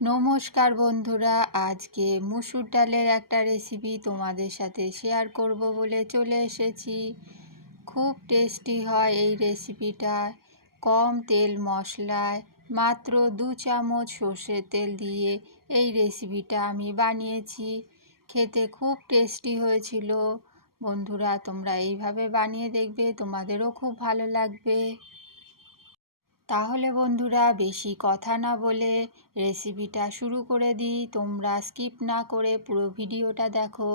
নমস্কার বন্ধুরা, আজকে মুসুর ডালের একটা রেসিপি তোমাদের সাথে শেয়ার করব বলে চলে এসেছি। খুব টেস্টি হয় এই রেসিপিটা কম তেল মশলায় মাত্র দু চামচ সর্ষের তেল দিয়ে এই রেসিপিটা আমি বানিয়েছি। খেতে খুব টেস্টি হয়েছিল। বন্ধুরা, তোমরা এইভাবে বানিয়ে দেখবে, তোমাদেরও খুব ভালো লাগবে। তাহলে বন্ধুরা বেশি কথা না বলে রেসিপিটা শুরু করে দিই। তোমরা স্কিপ না করে পুরো ভিডিওটা দেখো।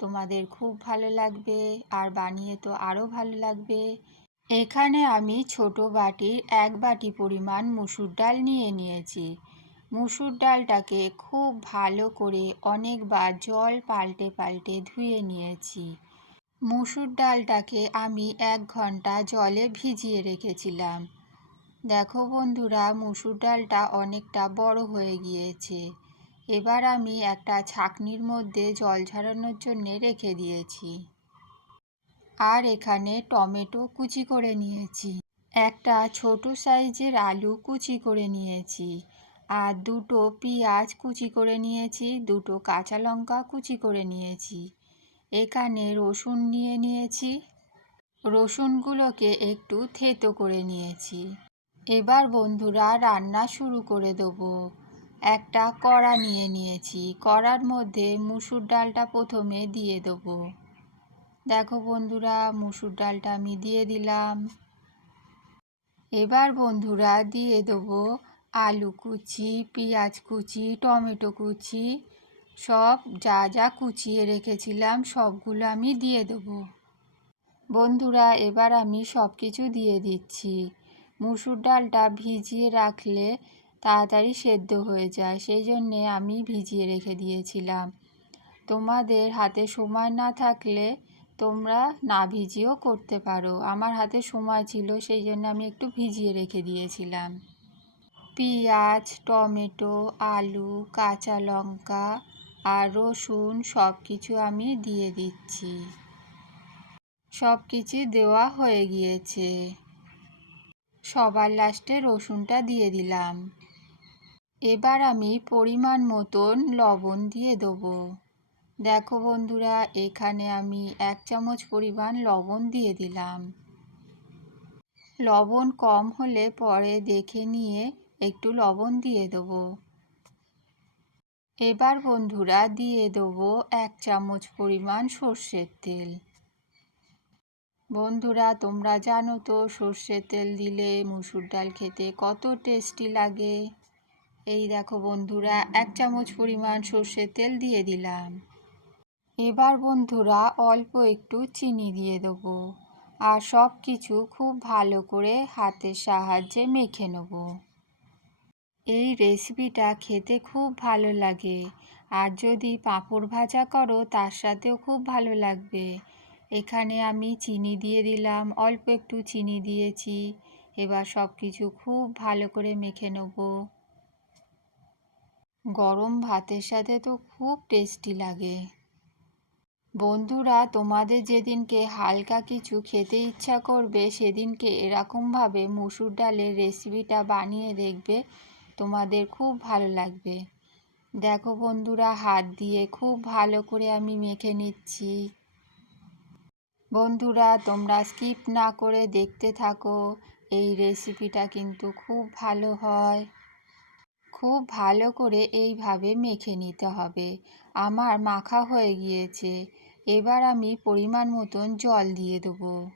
তোমাদের খুব ভালো লাগবে আর বানিয়ে তো আরও ভালো লাগবে। এখানে আমি ছোট বাটির এক বাটি পরিমাণ মুসুর ডাল নিয়ে নিয়েছি। মুসুর ডালটাকে খুব ভালো করে অনেকবার জল পাল্টে পাল্টে ধুয়ে নিয়েছি। মুসুর ডালটাকে আমি এক ঘণ্টা জলে ভিজিয়ে রেখেছিলাম। দেখো বন্ধুরা, মুসুর ডালটা অনেকটা বড় হয়ে গিয়েছে। এবার আমি একটা ছাকনির মধ্যে জল ঝরানোর জন্য রেখে দিয়েছি। আর এখানে টমেটো কুচি করে নিয়েছি। একটা ছোট সাইজের আলু কুচি করে নিয়েছি। আর দুটো পেঁয়াজ কুচি করে নিয়েছি, দুটো কাঁচা লঙ্কা কুচি করে নিয়েছি। এখানে রসুন নিয়ে নিয়েছি। রসুনগুলোকে একটু থেতো করে নিয়েছি। এবার বন্ধুরা রান্না শুরু করে দেবো। একটা কড়া নিয়ে নিয়েছি। কড়ার মধ্যে মুসুর ডালটা প্রথমে দিয়ে দেবো। দেখো বন্ধুরা, মুসুর ডালটা আমি দিয়ে দিলাম। এবার বন্ধুরা দিয়ে দেবো আলু কুচি, পেঁয়াজ কুচি, টমেটো কুচি। সব যা যা কুচিয়ে রেখেছিলাম, সবগুলো আমি দিয়ে দেবো। বন্ধুরা, এবার আমি সব কিছু দিয়ে দিচ্ছি। মুসুর ডালটা ভিজিয়ে রাখলে তাড়াতাড়ি সেদ্ধ হয়ে যায়। সেই জন্যে আমি ভিজিয়ে রেখে দিয়েছিলাম। তোমাদের হাতে সময় না থাকলে তোমরা না ভিজিয়েও করতে পারো। আমার হাতে সময় ছিল, সেই জন্য আমি একটু ভিজিয়ে রেখে দিয়েছিলাম। পেঁয়াজ, টমেটো, আলু, কাঁচা লঙ্কা আর রসুন সব কিছু আমি দিয়ে দিচ্ছি। সব কিছু দেওয়া হয়ে গিয়েছে। সবার লাস্টে রসুনটা দিয়ে দিলাম। এবার আমি পরিমাণ মতন লবণ দিয়ে দেবো। দেখো বন্ধুরা, এখানে আমি এক চামচ পরিমাণ লবণ দিয়ে দিলাম। লবণ কম হলে পরে দেখে নিয়ে একটু লবণ দিয়ে দেবো। এবার বন্ধুরা, দিয়ে দেবো এক চামচ পরিমাণ সর্ষের তেল। বন্ধুরা, তোমরা জানো তো সর্ষের তেল দিলে মুসুর ডাল খেতে কত টেস্টি লাগে। এই দেখো বন্ধুরা, এক চামচ পরিমাণ সর্ষের তেল দিয়ে দিলাম। এবার বন্ধুরা, অল্প একটু চিনি দিয়ে দেবো আর সব কিছু খুব ভালো করে হাতের সাহায্যে মেখে নেব। এই রেসিপিটা খেতে খুব ভালো লাগে আর যদি পাঁপড় ভাজা করো, তার সাথেও খুব ভালো লাগবে। এখানে আমি চিনি দিয়ে দিলাম, অল্প একটু চিনি দিয়েছি। এবার সব কিছু খুব ভালো করে মেখে নেব। গরম ভাতের সাথে তো খুব টেস্টি লাগে। বন্ধুরা, তোমাদের যেদিনকে হালকা কিছু খেতে ইচ্ছা করবে, সেদিনকে এরকমভাবে মুসুর ডালের রেসিপিটা বানিয়ে দেখবে, তোমাদের খুব ভালো লাগবে। দেখো বন্ধুরা, হাত দিয়ে খুব ভালো করে আমি মেখে নিচ্ছি। বন্ধুরা, তোমরা স্কিপ না করে দেখতে থাকো। এই রেসিপিটা কিন্তু খুব ভালো হয়। খুব ভালো করে এইভাবে মেখে নিতে হবে। আমার মাখা হয়ে গিয়েছে। এবার আমি পরিমাণ মতন জল দিয়ে দেবো।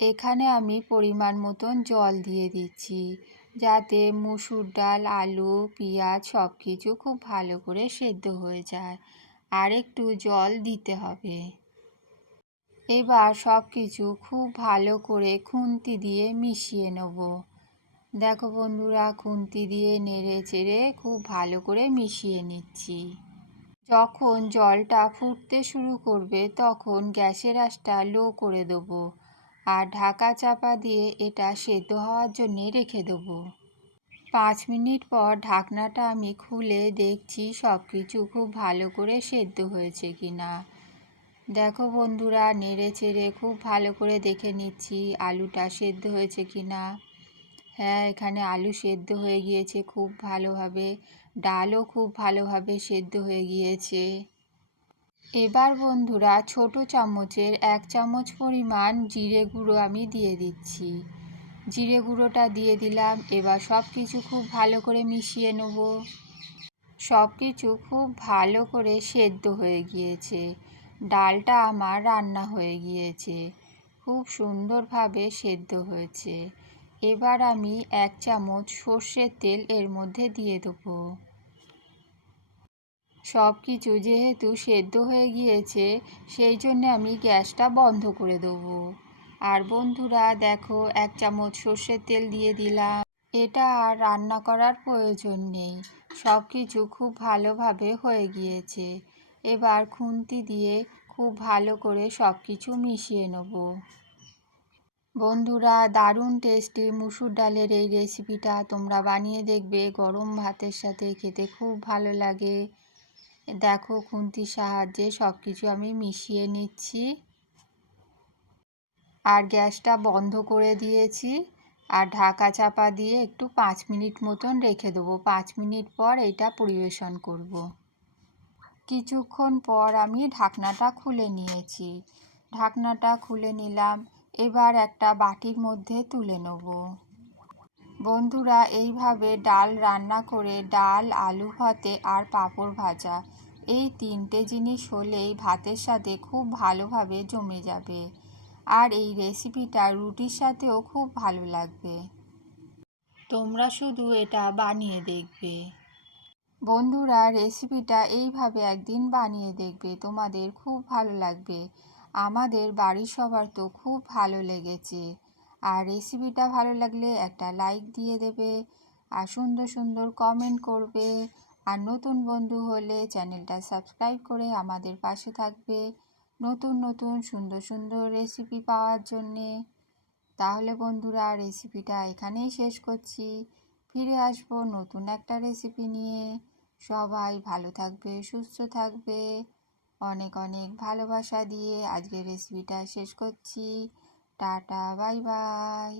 এখানে আমি পরিমাণ মতন জল দিয়ে দিচ্ছি, যাতে মুসুর ডাল, আলু, পেঁয়াজ সব কিছু খুব ভালো করে সেদ্ধ হয়ে যায়। আর একটু জল দিতে হবে। এবার সব কিছু খুব ভালো করে খুন্তি দিয়ে মিশিয়ে নেব। দেখো বন্ধুরা, খুন্তি দিয়ে নেড়ে চেড়ে খুব ভালো করে মিশিয়ে নিচ্ছি। যখন জলটা ফুটতে শুরু করবে, তখন গ্যাসের আঁচটা লো করে দেবো আর ঢাকা চাপা দিয়ে এটা সেদ্ধ হওয়ার জন্যে রেখে দেবো। পাঁচ মিনিট পর ঢাকনাটা আমি খুলে দেখছি সব কিছু খুব ভালো করে সেদ্ধ হয়েছে কি না দেখো বন্ধুরা, নেড়ে চেড়ে খুব ভালো করে দেখে নিচ্ছি আলুটা সেদ্ধ হয়েছে কি না। হ্যাঁ এখানে আলু সেদ্ধ হয়ে গিয়েছে খুব ভালোভাবে। ডালও খুব ভালোভাবে সেদ্ধ হয়ে গিয়েছে। এবার বন্ধুরা, ছোট চামচের এক চামচ পরিমাণ জিরে গুঁড়ো আমি দিয়ে দিচ্ছি। জিরে গুঁড়োটা দিয়ে দিলাম, এবার সব কিছু খুব ভালো করে মিশিয়ে নেব। সব কিছু খুব ভালো করে সেদ্ধ হয়ে গিয়েছে। ডালটা আমার রান্না হয়ে গিয়েছে। খুব সুন্দরভাবে সেদ্ধ হয়েছে। এবার আমি এক চামচ সর্ষের তেল এর মধ্যে দিয়ে দেবো। সব কিছু যেহেতু সেদ্ধ হয়ে গিয়েছে, সেই জন্য আমি গ্যাসটা বন্ধ করে দেবো। আর বন্ধুরা, দেখো, এক চামচ সর্ষের তেল দিয়ে দিলাম। এটা আর রান্না করার প্রয়োজন নেই। সব কিছু খুব ভালোভাবে হয়ে গিয়েছে। এবার খুন্তি দিয়ে খুব ভালো করে সব কিছু মিশিয়ে নেব। বন্ধুরা, দারুণ টেস্টি মুসুর ডালের এই রেসিপিটা তোমরা বানিয়ে দেখবে। গরম ভাতের সাথে খেতে খুব ভালো লাগে। দেখো খুন্তির সাহায্যে সব কিছু আমি মিশিয়ে নিচ্ছি। আর গ্যাসটা বন্ধ করে দিয়েছি। আর ঢাকা চাপা দিয়ে একটু পাঁচ মিনিট মতন রেখে দেবো। পাঁচ মিনিট পর এটা পরিবেশন করব। কিছুক্ষণ পর আমি ঢাকনাটা খুলে নিয়েছি। ঢাকনাটা খুলে নিলাম, এবার একটা বাটির মধ্যে তুলে নেব। বন্ধুরা, এইভাবে ডাল রান্না করে ডাল, আলু ভাতে আর পাঁপড় ভাজা, এই তিনটে জিনিস হলেই ভাতের সাথে খুব ভালোভাবে জমে যাবে। আর এই রেসিপিটা রুটির সাথেও খুব ভালো লাগবে। তোমরা শুধু এটা বানিয়ে দেখবে। বন্ধুরা রেসিপিটা এইভাবে একদিন বানিয়ে দেখবে, তোমাদের খুব ভালো লাগবে। আমাদের বাড়ির সবার তো খুব ভালো লেগেছে। আর রেসিপিটা ভালো লাগলে একটা লাইক দিয়ে দেবে, আর সুন্দর সুন্দর কমেন্ট করবে। আর নতুন বন্ধু হলে চ্যানেলটা সাবস্ক্রাইব করে আমাদের পাশে থাকবে নতুন নতুন সুন্দর সুন্দর রেসিপি পাওয়ার জন্যে। তাহলে বন্ধুরা রেসিপিটা এখানেই শেষ করছি। ফিরে আসব নতুন একটা রেসিপি নিয়ে। সবাই ভালো থাকবে, সুস্থ থাকবে। অনেক অনেক ভালোবাসা দিয়ে আজকের রেসিপিটা শেষ করছি। Tata, bye bye.